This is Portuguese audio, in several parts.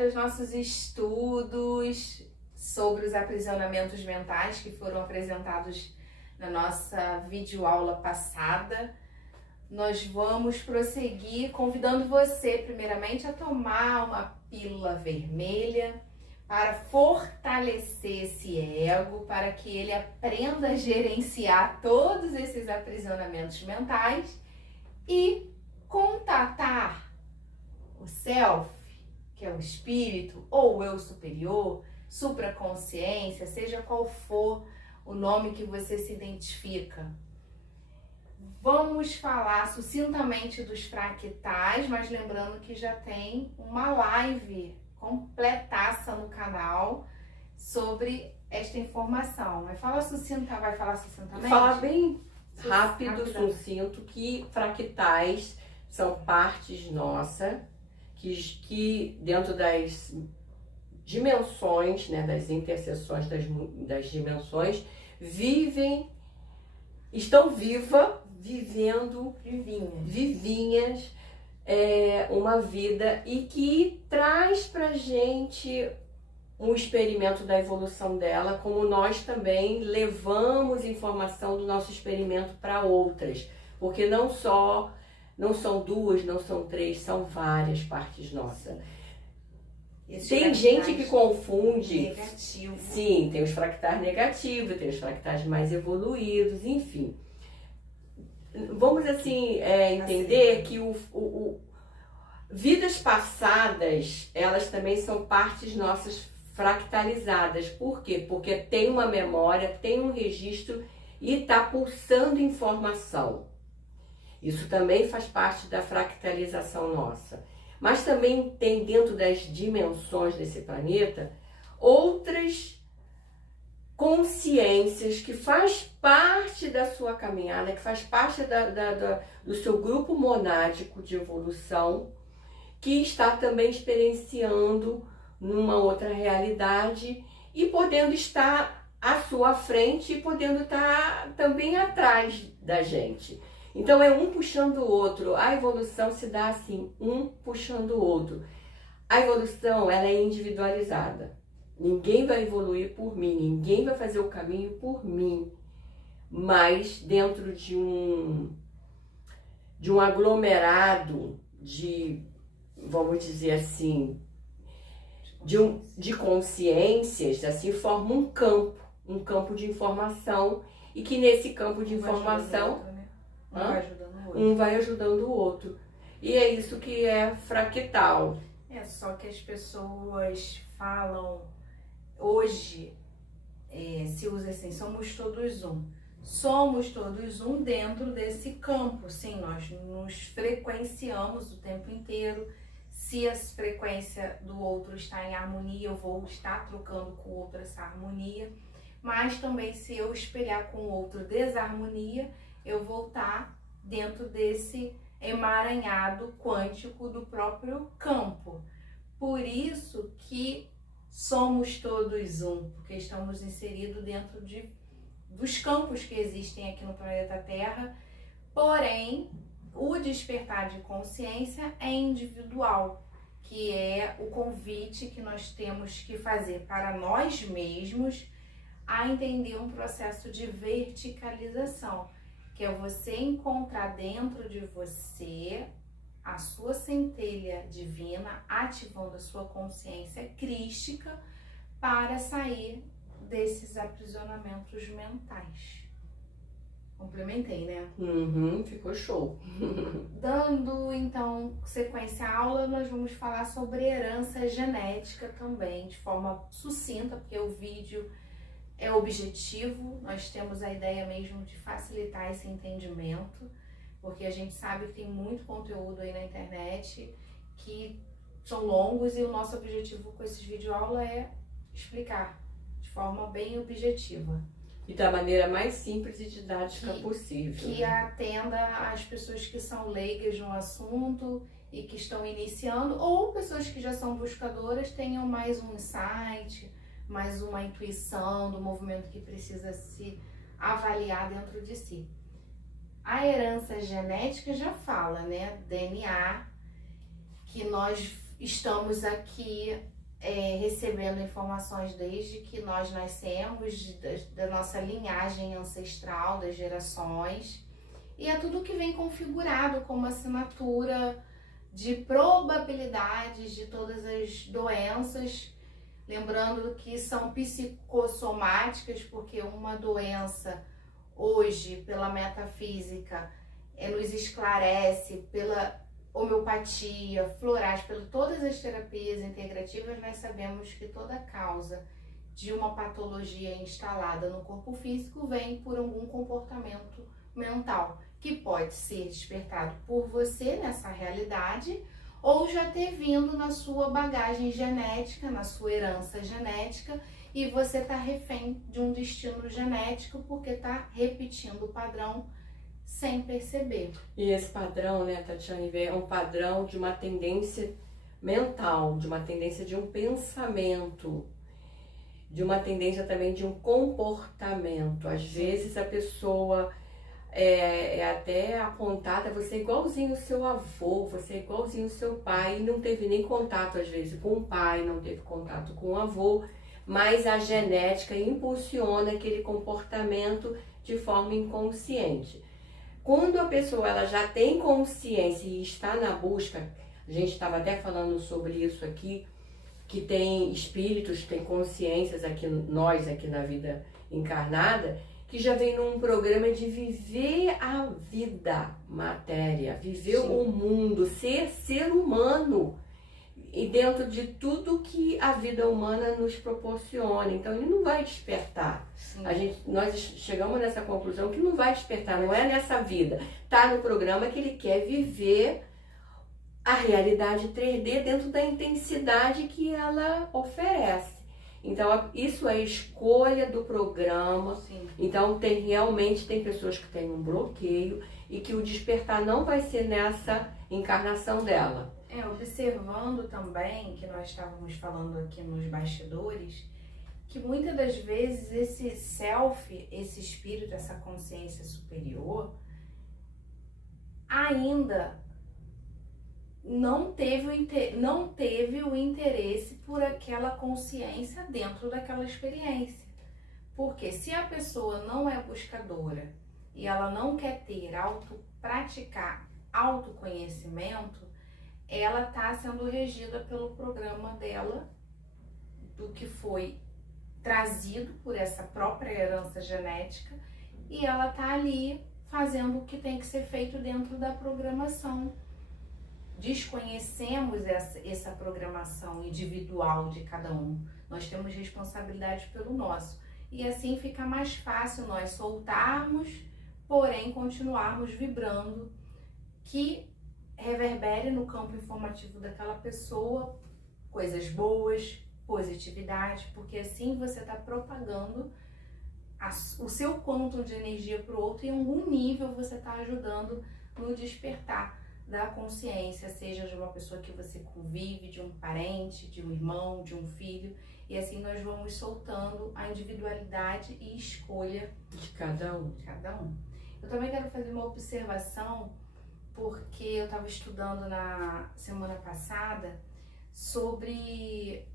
Aos nossos estudos sobre os aprisionamentos mentais que foram apresentados na nossa videoaula passada, nós vamos prosseguir convidando você, primeiramente, a tomar uma pílula vermelha para fortalecer esse ego, para que ele aprenda a gerenciar todos esses aprisionamentos mentais e contatar o self, que é o espírito, ou o eu superior, supraconsciência, seja qual for o nome que você se identifica. Vamos falar sucintamente dos fractais, mas lembrando que já tem uma live completaça no canal sobre esta informação. Vai falar sucintamente? Vou falar bem rápido, sucinto, que fractais são partes nossas que dentro das dimensões, né, das interseções das dimensões, estão vivendo vivinhas uma vida e que traz pra gente um experimento da evolução dela, como nós também levamos informação do nosso experimento para outras, porque não são duas, não são três, são várias partes nossas. Tem gente que confunde. Negativo. Sim, tem os fractais negativos, tem os fractais mais evoluídos, enfim. Vamos assim entender que vidas passadas, elas também são partes nossas fractalizadas. Por quê? Porque tem uma memória, tem um registro e está pulsando informação. Isso também faz parte da fractalização nossa. Mas também tem dentro das dimensões desse planeta outras consciências que faz parte da sua caminhada, que faz parte do seu grupo monádico de evolução, que está também experienciando numa outra realidade e podendo estar à sua frente e podendo estar também atrás da gente. Então é um puxando o outro, a evolução se dá assim, um puxando o outro. A evolução, ela é individualizada. Ninguém vai evoluir por mim, ninguém vai fazer o caminho por mim. Mas dentro de um aglomerado vamos dizer assim, de consciências, assim, forma um campo de informação, e que nesse campo de informação um vai ajudando o outro. E é isso que é fractal. Só que as pessoas falam, hoje se usa assim, somos todos um. Somos todos um dentro desse campo, sim, nós nos frequenciamos o tempo inteiro. Se a frequência do outro está em harmonia, eu vou estar trocando com o outro essa harmonia. Mas também, se eu espelhar com o outro desarmonia, eu vou estar dentro desse emaranhado quântico do próprio campo. Por isso que somos todos um, porque estamos inseridos dentro dos campos que existem aqui no planeta Terra. Porém, o despertar de consciência é individual, que é o convite que nós temos que fazer para nós mesmos a entender um processo de verticalização, que é você encontrar dentro de você a sua centelha divina, ativando a sua consciência crística para sair desses aprisionamentos mentais. Complementei, né? Ficou show. Dando, então, sequência à aula, nós vamos falar sobre herança genética também, de forma sucinta, porque o vídeo é objetivo. Nós temos a ideia mesmo de facilitar esse entendimento, porque a gente sabe que tem muito conteúdo aí na internet que são longos e o nosso objetivo com esses videoaulas é explicar de forma bem objetiva. E da maneira mais simples e didática possível. Que atenda as pessoas que são leigas no assunto e que estão iniciando, ou pessoas que já são buscadoras tenham mais um insight, mais uma intuição do movimento que precisa se avaliar dentro de si. A herança genética já fala, né? DNA, que nós estamos aqui recebendo informações desde que nós nascemos, da nossa linhagem ancestral, das gerações, e é tudo que vem configurado como assinatura de probabilidades de todas as doenças, lembrando que são psicossomáticas, porque uma doença hoje, pela metafísica, nos esclarece, pela homeopatia, florais, por todas as terapias integrativas, nós sabemos que toda causa de uma patologia instalada no corpo físico vem por algum comportamento mental, que pode ser despertado por você nessa realidade, ou já ter vindo na sua bagagem genética, na sua herança genética, e você está refém de um destino genético porque está repetindo o padrão sem perceber. E esse padrão, né, Tatiane, é um padrão de uma tendência mental, de uma tendência de um pensamento, de uma tendência também de um comportamento. Às vezes a pessoa é até apontada, você é igualzinho o seu avô, você é igualzinho o seu pai, e não teve nem contato às vezes com o pai, não teve contato com o avô, mas a genética impulsiona aquele comportamento de forma inconsciente. Quando a pessoa ela já tem consciência e está na busca, a gente estava até falando sobre isso aqui, que tem espíritos, tem consciências aqui, nós aqui na vida encarnada, que já vem num programa de viver a vida, matéria, viver Sim. o mundo, ser humano, e dentro de tudo que a vida humana nos proporciona. Então ele não vai despertar. Nós chegamos nessa conclusão que não vai despertar, não é nessa vida. Tá no programa que ele quer viver a realidade 3D dentro da intensidade que ela oferece. Então isso é escolha do programa. Sim. Então realmente tem pessoas que têm um bloqueio e que o despertar não vai ser nessa encarnação dela. Observando também, que nós estávamos falando aqui nos bastidores, que muitas das vezes esse self, esse espírito, essa consciência superior, ainda não teve o interesse por aquela consciência dentro daquela experiência. Porque se a pessoa não é buscadora e ela não quer praticar autoconhecimento, ela está sendo regida pelo programa dela, do que foi trazido por essa própria herança genética, e ela está ali fazendo o que tem que ser feito dentro da programação. Desconhecemos essa programação individual de cada um. Nós temos responsabilidade pelo nosso. E assim fica mais fácil nós soltarmos, porém continuarmos vibrando, que reverbere no campo informativo daquela pessoa coisas boas, positividade, porque assim você está propagando o seu quantum de energia para o outro, e em algum nível você está ajudando no despertar da consciência, seja de uma pessoa que você convive, de um parente, de um irmão, de um filho, e assim nós vamos soltando a individualidade e escolha de cada um. Eu também quero fazer uma observação, porque eu estava estudando na semana passada sobre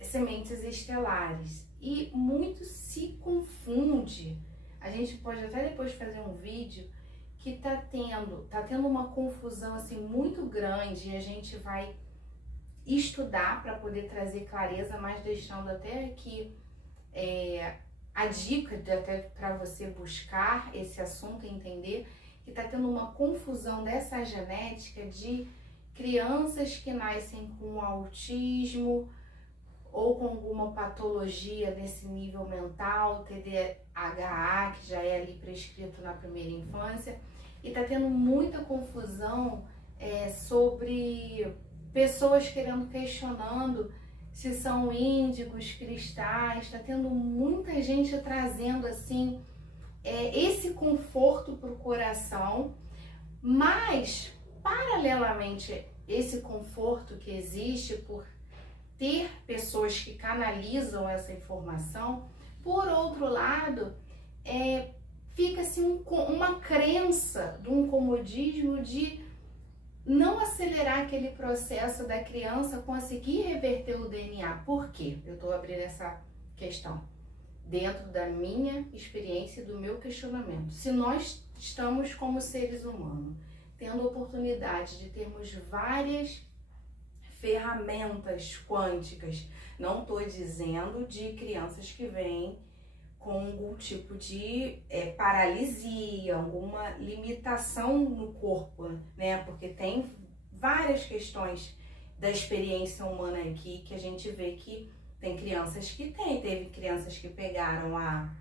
sementes estelares e muito se confunde. A gente pode até depois fazer um vídeo que tá tendo uma confusão assim muito grande, e a gente vai estudar para poder trazer clareza, mas deixando até aqui a dica até para você buscar esse assunto e entender que está tendo uma confusão dessa genética de crianças que nascem com autismo ou com alguma patologia nesse nível mental, TDAH, que já é ali prescrito na primeira infância, e está tendo muita confusão sobre pessoas questionando se são índigos, cristais, está tendo muita gente trazendo assim esse conforto para o coração, mas paralelamente esse conforto que existe por ter pessoas que canalizam essa informação, por outro lado, fica assim uma crença de um comodismo de não acelerar aquele processo da criança conseguir reverter o DNA. Por quê? Eu estou abrindo essa questão dentro da minha experiência e do meu questionamento. Se nós estamos como seres humanos tendo a oportunidade de termos várias ferramentas quânticas, não estou dizendo de crianças que vêm com algum tipo de paralisia, alguma limitação no corpo, né? Porque tem várias questões da experiência humana aqui que a gente vê que tem crianças que teve crianças que pegaram a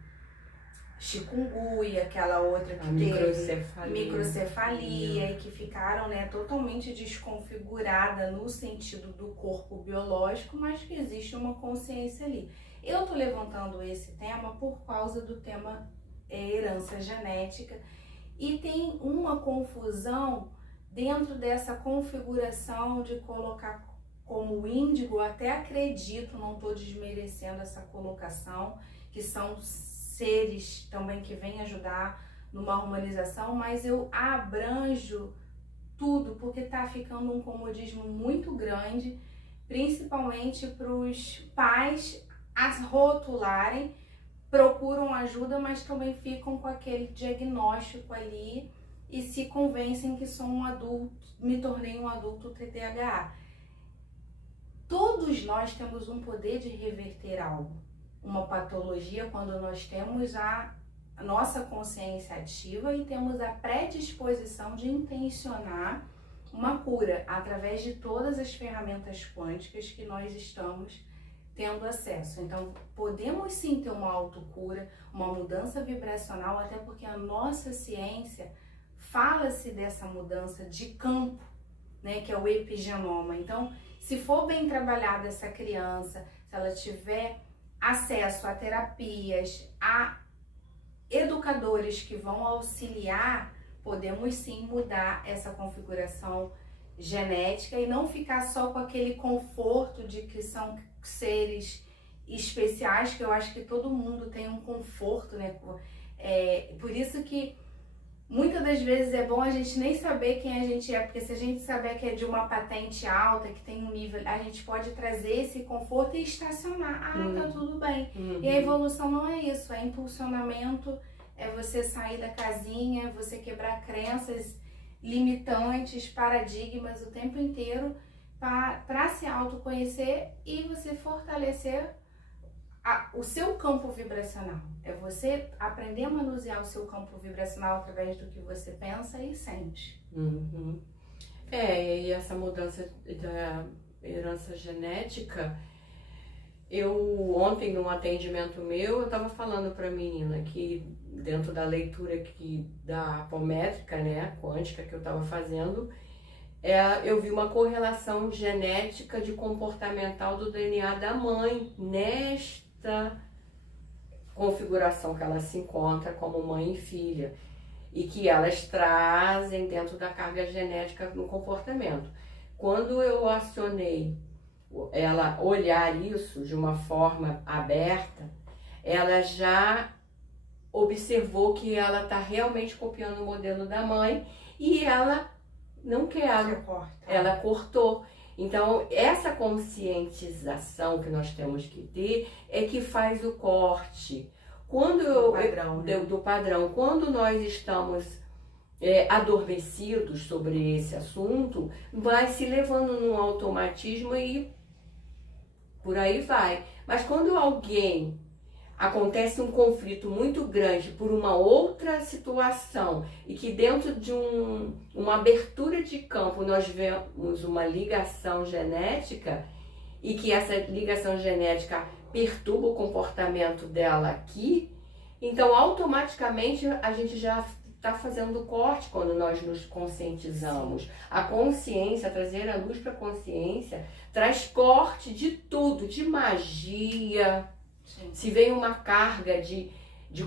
chikungunya, aquela outra que teve microcefalia e que ficaram, né, totalmente desconfigurada no sentido do corpo biológico, mas que existe uma consciência ali. Eu tô levantando esse tema por causa do tema herança genética e tem uma confusão dentro dessa configuração de colocar como índigo, até acredito, não estou desmerecendo essa colocação, que são seres também que vêm ajudar numa humanização, mas eu abranjo tudo, porque está ficando um comodismo muito grande, principalmente para os pais as rotularem, procuram ajuda, mas também ficam com aquele diagnóstico ali e se convencem que sou um adulto, me tornei um adulto TDAH. Todos nós temos um poder de reverter algo, uma patologia, quando nós temos a nossa consciência ativa e temos a predisposição de intencionar uma cura através de todas as ferramentas quânticas que nós estamos tendo acesso. Então, podemos sim ter uma autocura, uma mudança vibracional, até porque a nossa ciência fala-se dessa mudança de campo, né, que é o epigenoma. Então, se for bem trabalhada essa criança, se ela tiver acesso a terapias, a educadores que vão auxiliar, podemos sim mudar essa configuração genética e não ficar só com aquele conforto de que são seres especiais, que eu acho que todo mundo tem um conforto, né? Por isso que muitas das vezes é bom a gente nem saber quem a gente é, porque se a gente saber que é de uma patente alta, que tem um nível, a gente pode trazer esse conforto e estacionar. Tá tudo bem. E a evolução não é isso, é impulsionamento, é você sair da casinha, você quebrar crenças limitantes, paradigmas o tempo inteiro para se autoconhecer e você fortalecer o seu campo vibracional. É você aprender a manusear o seu campo vibracional através do que você pensa e sente. E essa mudança da herança genética, ontem num atendimento meu, eu estava falando para a menina que dentro da leitura aqui da apométrica, né, quântica que eu estava fazendo, eu vi uma correlação genética de comportamental do DNA da mãe nesta configuração que ela se encontra como mãe e filha e que elas trazem dentro da carga genética no comportamento. Quando eu acionei ela olhar isso de uma forma aberta, ela já observou que ela está realmente copiando o modelo da mãe e ela não quer, ela cortou. Então, essa conscientização que nós temos que ter é que faz o corte. Do padrão. Quando nós estamos adormecidos sobre esse assunto, vai se levando num automatismo e por aí vai. Mas quando acontece um conflito muito grande por uma outra situação e que dentro de uma abertura de campo nós vemos uma ligação genética e que essa ligação genética perturba o comportamento dela aqui, então automaticamente a gente já está fazendo o corte quando nós nos conscientizamos. A consciência, trazer a luz para a consciência, traz corte de tudo, de magia. Sim. Se vem uma carga de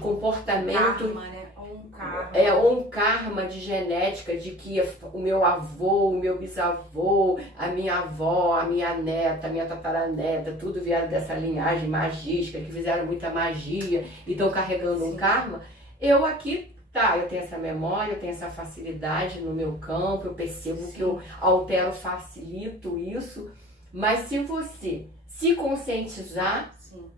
comportamento... Karma, né? Ou um karma. Ou um karma de genética, de que o meu avô, o meu bisavô, a minha avó, a minha neta, a minha tataraneta, tudo vieram dessa linhagem magística, que fizeram muita magia e estão carregando um karma. Eu aqui, eu tenho essa memória, eu tenho essa facilidade no meu campo, eu percebo que eu altero, facilito isso, mas se você se conscientizar,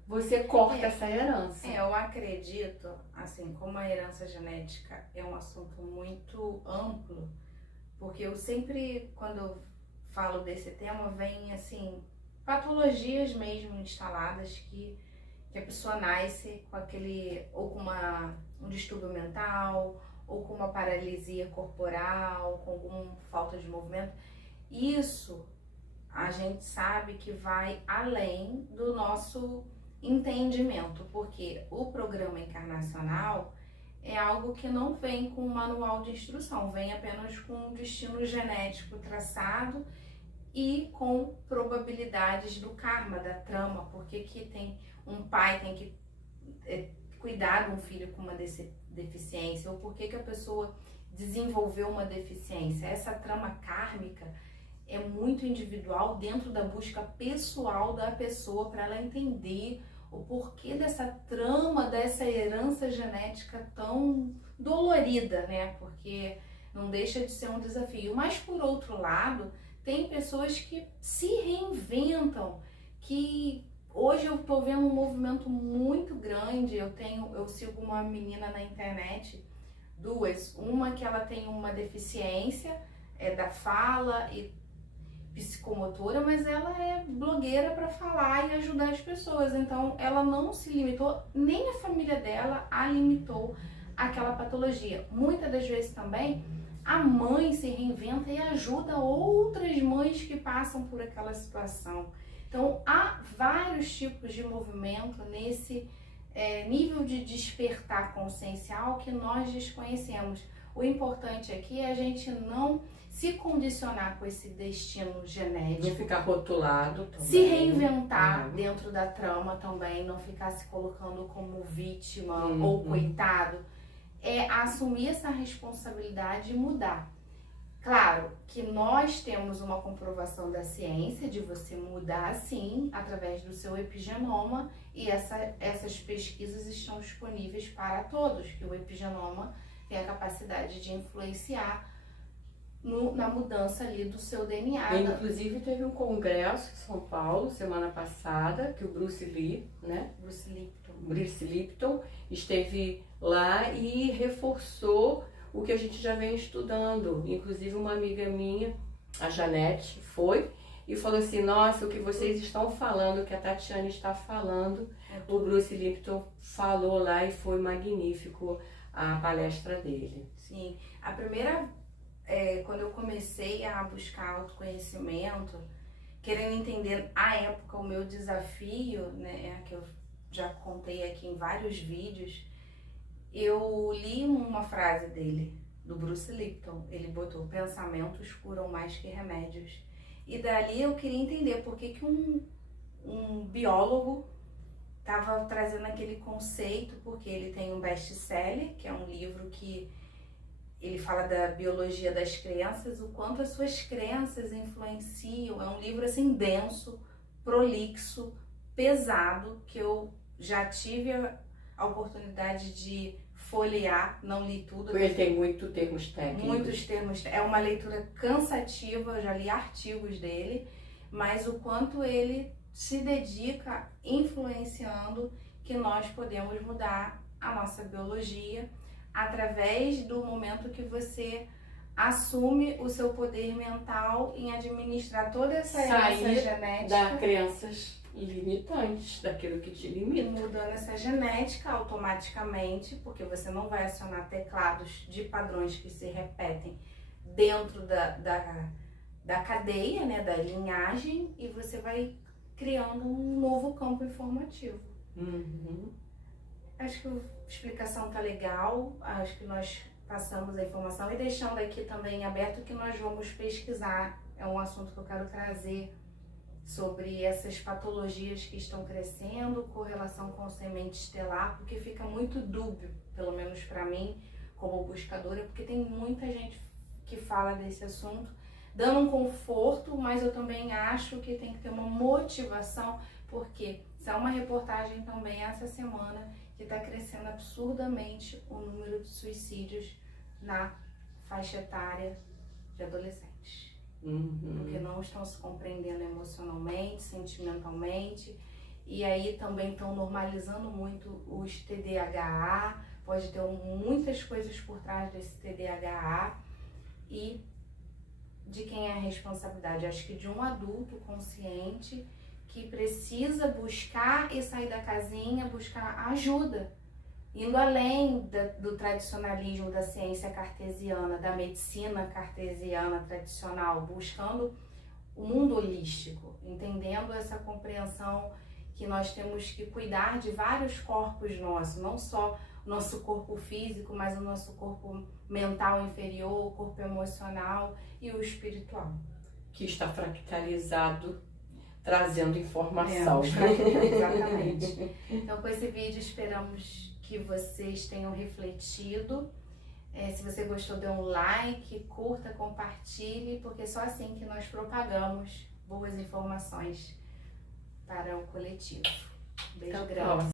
você corta essa herança. Eu acredito, assim, como a herança genética é um assunto muito amplo, porque eu sempre, quando eu falo desse tema, vem, assim, patologias mesmo instaladas que a pessoa nasce com aquele, ou com um distúrbio mental, ou com uma paralisia corporal, com alguma falta de movimento. Isso a gente sabe que vai além do nosso entendimento, porque o programa encarnacional é algo que não vem com um manual de instrução, vem apenas com um destino genético traçado e com probabilidades do karma, da trama, porque que tem um pai tem que cuidar de um filho com uma deficiência, ou por que a pessoa desenvolveu uma deficiência. Essa trama kármica é muito individual dentro da busca pessoal da pessoa para ela entender o porquê dessa trama, dessa herança genética tão dolorida, né? Porque não deixa de ser um desafio. Mas, por outro lado, tem pessoas que se reinventam, que hoje eu tô vendo um movimento muito grande. Eu sigo uma menina na internet, duas, uma que ela tem uma deficiência da fala e psicomotora, mas ela é blogueira para falar e ajudar as pessoas. Então ela não se limitou, nem a família dela a limitou àquela patologia. Muitas das vezes também a mãe se reinventa e ajuda outras mães que passam por aquela situação. Então há vários tipos de movimento nesse nível de despertar consciencial que nós desconhecemos. O importante aqui é a gente não se condicionar com esse destino genético. Não ficar rotulado também. Se reinventar dentro da trama também, não ficar se colocando como vítima ou coitado. É assumir essa responsabilidade e mudar. Claro que nós temos uma comprovação da ciência de você mudar sim, através do seu epigenoma, e essas pesquisas estão disponíveis para todos, que o epigenoma tem a capacidade de influenciar na mudança ali do seu DNA. Inclusive teve um congresso em São Paulo semana passada, que o Bruce Lipton esteve lá e reforçou o que a gente já vem estudando. Inclusive uma amiga minha, a Janete, foi e falou assim: nossa, o que vocês estão falando, o que a Tatiana está falando, o Bruce Lipton falou lá e foi magnífico a palestra dele. Sim, a primeira, quando eu comecei a buscar autoconhecimento, querendo entender à época o meu desafio, né, que eu já contei aqui em vários vídeos, eu li uma frase dele, do Bruce Lipton. Ele botou: pensamentos curam mais que remédios. E dali eu queria entender por que um biólogo estava trazendo aquele conceito, porque ele tem um best-seller, que é um livro que ele fala da biologia das crenças, o quanto as suas crenças influenciam. É um livro assim denso, prolixo, pesado, que eu já tive a oportunidade de folhear, não li tudo. Ele tem muitos termos técnicos. Muitos termos, é uma leitura cansativa, eu já li artigos dele, mas o quanto ele se dedica influenciando que nós podemos mudar a nossa biologia através do momento que você assume o seu poder mental em administrar toda essa herança genética. Das crenças limitantes, daquilo que te limita. Mudando essa genética automaticamente, porque você não vai acionar teclados de padrões que se repetem dentro da cadeia, né, da linhagem, e você vai criando um novo campo informativo. Acho que a explicação tá legal, acho que nós passamos a informação e deixando aqui também aberto que nós vamos pesquisar. É um assunto que eu quero trazer sobre essas patologias que estão crescendo, correlação com semente estelar, porque fica muito dúbio, pelo menos para mim, como buscadora, porque tem muita gente que fala desse assunto, dando um conforto, mas eu também acho que tem que ter uma motivação, porque isso é uma reportagem também essa semana que está crescendo absurdamente o número de suicídios na faixa etária de adolescentes. Porque não estão se compreendendo emocionalmente, sentimentalmente, e aí também estão normalizando muito os TDAH, pode ter muitas coisas por trás desse TDAH, e de quem é a responsabilidade? Acho que de um adulto consciente que precisa buscar e sair da casinha, buscar ajuda, indo além do tradicionalismo da ciência cartesiana, da medicina cartesiana tradicional, buscando o mundo holístico, entendendo essa compreensão que nós temos que cuidar de vários corpos nossos, não só o nosso corpo físico, mas o nosso corpo mental inferior, o corpo emocional e o espiritual. Que está fractalizado, trazendo informação. Exatamente. Então, com esse vídeo, esperamos que vocês tenham refletido. Se você gostou, dê um like, curta, compartilhe, porque é só assim que nós propagamos boas informações para o coletivo. Beijo grande.